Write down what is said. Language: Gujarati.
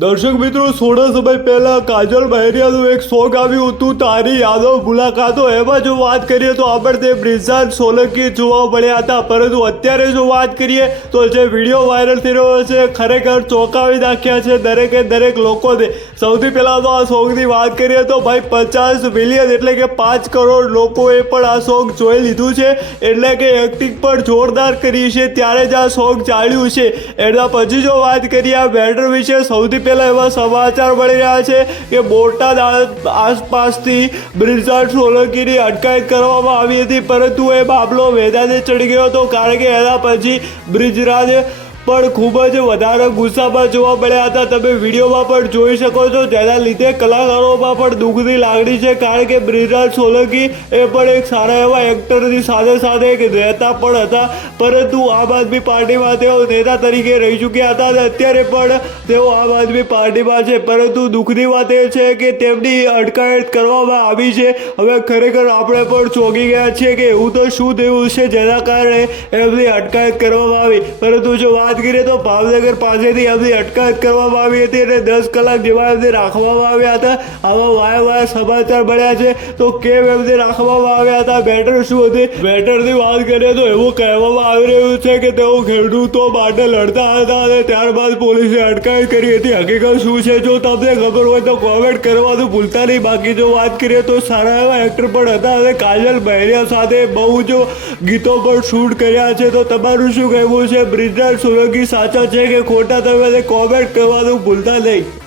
દર્શક મિત્રો થોડા સમય પહેલા કાજલ બહેરિયાનું એક સોંગ આવ્યું હતું, તારી યાદો મુલાકાતો, એમાં જો વાત કરીએ તો આપણે તે બ્રિઝાન સોલંકી જોવા મળ્યા હતા. પરંતુ અત્યારે જો વાત કરીએ તો જે વીડિયો વાયરલ થઈ રહ્યો છે, ખરેખર ચોંકાવી નાખ્યા છે દરેકે દરેક લોકોને. સૌથી પહેલાં તો આ સોંગની વાત કરીએ તો ભાઈ પચાસ મિલિયન એટલે કે પાંચ કરોડ લોકોએ પણ આ સોંગ જોઈ લીધું છે. એટલે કે એક્ટિંગ પણ જોરદાર કરી છે. ત્યારે જ આ સોંગ ચાલ્યું છે. એના પછી જો વાત કરીએ આ બેટર વિશે, સૌથી પહેલાં એવા સમાચાર મળી રહ્યા છે કે બોટાદ આસપાસથી બ્રિઝાર્ડ સોલંકીની અટકાયત કરવામાં આવી હતી. પરંતુ એ મામલો મેદાને ચડી ગયો હતો, કારણ કે એના પછી બ્રિજરાજે પણ ખૂબ જ વધારે ગુસ્સામાં જોવા મળ્યા હતા. તમે વિડીયોમાં પણ જોઈ શકો છો, જેના લીધે કલાકારોમાં પણ દુઃખની લાગણી છે, કારણ કે બ્રિજરાજ સોલંકી એ પણ એક સારા એવા એક્ટરની સાથે સાથે એક નેતા પણ હતા. પરંતુ આમ આદમી પાર્ટીમાં તેઓ નેતા તરીકે રહી ચૂક્યા હતા અને અત્યારે પણ તેઓ આમ આદમી પાર્ટીમાં છે. પરંતુ દુઃખની વાત એ છે કે તેમની અટકાયત કરવામાં આવી છે. હવે ખરેખર આપણે પણ ચોંકી ગયા છીએ કે એવું તો શું થયું છે જેના કારણે એમની અટકાયત કરવામાં આવી. પરંતુ જો વાત કરીએ તો ભાવનગર પાસેથી એમની અટકાયત કરવામાં આવી હતી અને દસ કલાક જેવા એમને રાખવામાં આવ્યા હતા. આવા વાયા વાય સમાચાર મળ્યા છે. તો કેમ એમને રાખવામાં આવ્યા હતા? બેટર શું હતી? બેટરની વાત કરીએ તો એવું કહેવામાં આવી રહ્યું છે કે તેઓ ખેડૂતો માટે લડતા હતા અને ત્યારબાદ પોલીસે અટકાયત કરી હતી. હકીકત શું છે? જો તમને ખબર હોય તો કોમેન્ટ કરવાનું ભૂલતા નહીં. બાકી જો વાત કરીએ તો સારા એવા એક્ટર પણ હતા અને કાજલ બહેરિયા સાથે બહુ જ ગીતો પણ શૂટ કર્યા છે. તો તમારું શું કહેવું છે? બ્રિજરાજ સોલંકી સાચા છે કે ખોટા તમે કોમેન્ટ કરવાનું ભૂલતા નહીં.